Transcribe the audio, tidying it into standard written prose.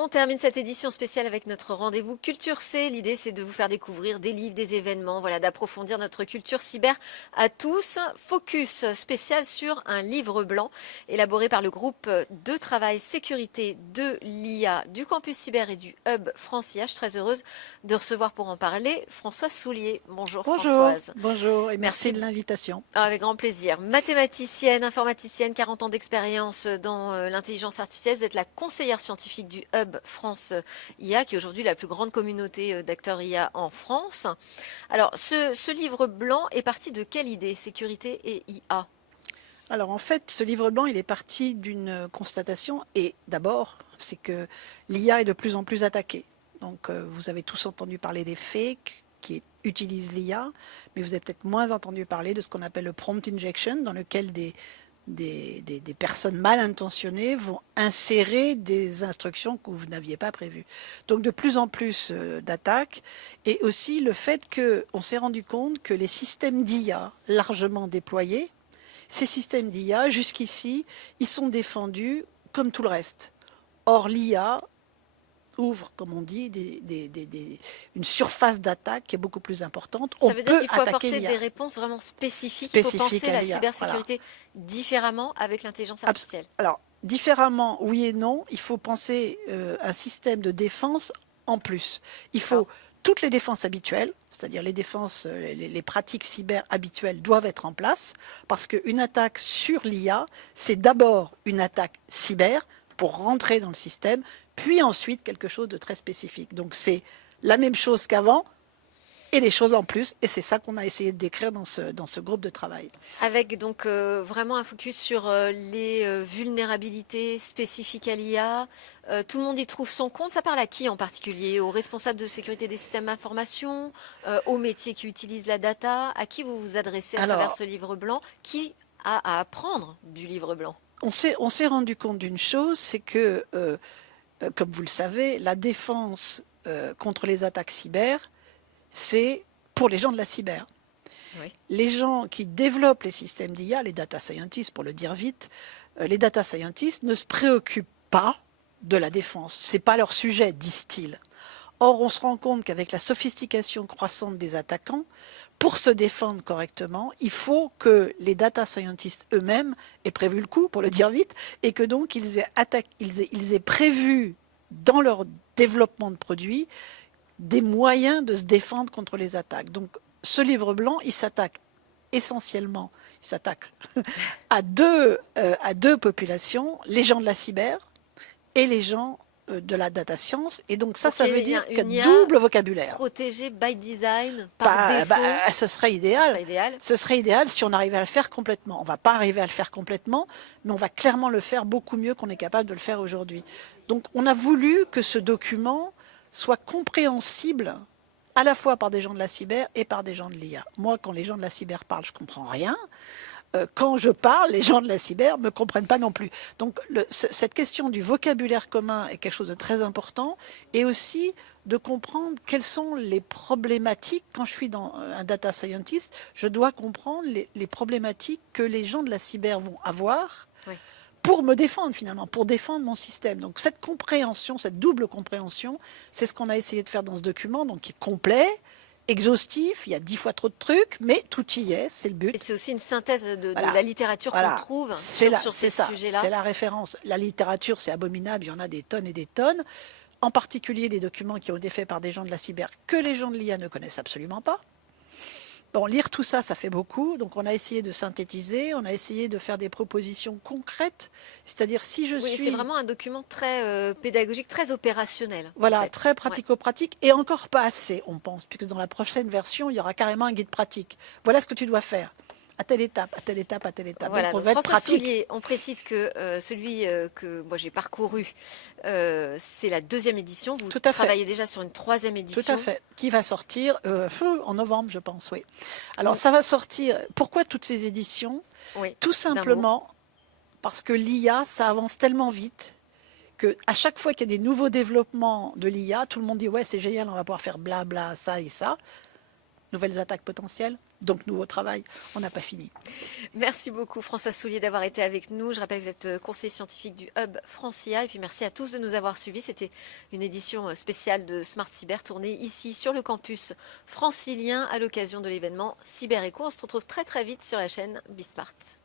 On termine cette édition spéciale avec notre rendez-vous Culture C. L'idée, c'est de vous faire découvrir des livres, des événements, voilà, d'approfondir notre culture cyber à tous. Focus spécial sur un livre blanc élaboré par le groupe de travail sécurité de l'IA du campus cyber et du hub France IA. Je suis très heureuse de recevoir pour en parler Françoise Soulier. Bonjour Bonjour, Françoise. bonjour et merci Merci. de l'invitation. Avec grand plaisir. Mathématicienne, informaticienne, 40 ans d'expérience dans l'intelligence artificielle. Vous êtes la conseillère scientifique du Hub France IA, qui est aujourd'hui la plus grande communauté d'acteurs IA en France. Alors, ce livre blanc est parti de quelle idée, sécurité et IA? Alors en fait, ce livre blanc, il est parti d'une constatation et d'abord, c'est que l'IA est de plus en plus attaquée. Donc vous avez tous entendu parler des fakes qui utilisent l'IA, mais vous avez peut-être moins entendu parler de ce qu'on appelle le prompt injection, dans lequel des personnes mal intentionnées vont insérer des instructions que vous n'aviez pas prévues. Donc de plus en plus d'attaques, et aussi le fait qu'on s'est rendu compte que les systèmes d'IA largement déployés, ces systèmes d'IA, jusqu'ici, ils sont défendus comme tout le reste. Or, l'IA ouvre, comme on dit, une surface d'attaque qui est beaucoup plus importante. Ça On veut dire peut qu'il faut attaquer apporter l'IA. des réponses vraiment spécifiques. Il faut Spécifique penser à la l'IA. Voilà. cybersécurité différemment avec l'intelligence artificielle. Alors, différemment, oui et non, il faut penser un système de défense en plus. Il faut toutes les défenses habituelles, c'est-à-dire les défenses, les pratiques cyber habituelles doivent être en place, parce qu'une attaque sur l'IA, c'est d'abord une attaque cyber pour rentrer dans le système, puis ensuite quelque chose de très spécifique. Donc c'est la même chose qu'avant, et des choses en plus, et c'est ça qu'on a essayé de décrire dans ce groupe de travail. Avec donc vraiment un focus sur les vulnérabilités spécifiques à l'IA. Tout le monde y trouve son compte. Ça parle à qui en particulier? Aux responsables de sécurité des systèmes d'information, aux métiers qui utilisent la data? À qui vous vous adressez à travers Alors, ce livre blanc? Qui a à apprendre du livre blanc? on s'est rendu compte d'une chose, c'est que, comme vous le savez, la défense contre les attaques cyber, c'est pour les gens de la cyber. Oui. Les gens qui développent les systèmes d'IA, les data scientists pour le dire vite, les data scientists ne se préoccupent pas de la défense. Ce n'est pas leur sujet, disent-ils. Or, on se rend compte qu'avec la sophistication croissante des attaquants, pour se défendre correctement, il faut que les data scientists eux-mêmes aient prévu le coup, pour le dire vite, et que donc ils aient prévu dans leur développement de produits des moyens de se défendre contre les attaques. Donc, ce livre blanc, il s'attaque essentiellement, il s'attaque à deux populations, les gens de la cyber et les gens de la data science. Et donc ça, Ok, ça veut il y dire a qu'il une y a IA double vocabulaire. protégée by design, par défaut. Ce serait Ce idéal. serait idéal. Ce serait idéal si on arrivait à le faire complètement. On ne va pas arriver à le faire complètement, mais on va clairement le faire beaucoup mieux qu'on est capable de le faire aujourd'hui. Donc on a voulu que ce document soit compréhensible à la fois par des gens de la cyber et par des gens de l'IA. Moi, quand les gens de la cyber parlent, je ne comprends rien. Quand je parle, les gens de la cyber ne me comprennent pas non plus. Donc cette question du vocabulaire commun est quelque chose de très important, et aussi de comprendre quelles sont les problématiques. Quand je suis dans un data scientist, je dois comprendre les problématiques que les gens de la cyber vont avoir. Oui. Pour me défendre finalement, pour défendre mon système. Donc cette compréhension, cette double compréhension, c'est ce qu'on a essayé de faire dans ce document, donc qui est complet, exhaustif, il y a 10 fois trop de trucs, mais tout y est, c'est le but. Et c'est aussi une synthèse de Voilà. la littérature qu'on trouve sur ces sujets-là. C'est la référence. La littérature, c'est abominable, il y en a des tonnes et des tonnes, en particulier des documents qui ont été faits par des gens de la cyber que les gens de l'IA ne connaissent absolument pas. Bon, lire tout ça, ça fait beaucoup. Donc, on a essayé de synthétiser, on a essayé de faire des propositions concrètes. C'est-à-dire, si je Oui, suis... c'est vraiment un document très pédagogique, très opérationnel. Voilà, En fait. très pratico-pratique, et encore pas assez, on pense, puisque dans la prochaine version, il y aura carrément un guide pratique. Voilà ce que tu dois faire, à telle étape, à telle étape, à telle étape. Voilà, donc, on donc va être François pratique. Soulier, on précise que celui que moi j'ai parcouru, c'est la deuxième édition. Vous Tout à fait. travaillez déjà sur une troisième édition. Tout à fait. Qui va sortir en novembre, je pense, oui. Alors, ça va sortir. Pourquoi toutes ces éditions? Oui, Tout simplement parce que l'IA, ça avance tellement vite qu'à chaque fois qu'il y a des nouveaux développements de l'IA, tout le monde dit « Ouais, c'est génial, on va pouvoir faire blabla, ça et ça. » Nouvelles attaques potentielles. Donc nouveau travail, on n'a pas fini. Merci beaucoup François Soulier d'avoir été avec nous. Je rappelle que vous êtes conseiller scientifique du Hub Francia. Et puis merci à tous de nous avoir suivis. C'était une édition spéciale de Smart Cyber tournée ici sur le campus francilien à l'occasion de l'événement Cyber Echo. On se retrouve très très vite sur la chaîne Bismart.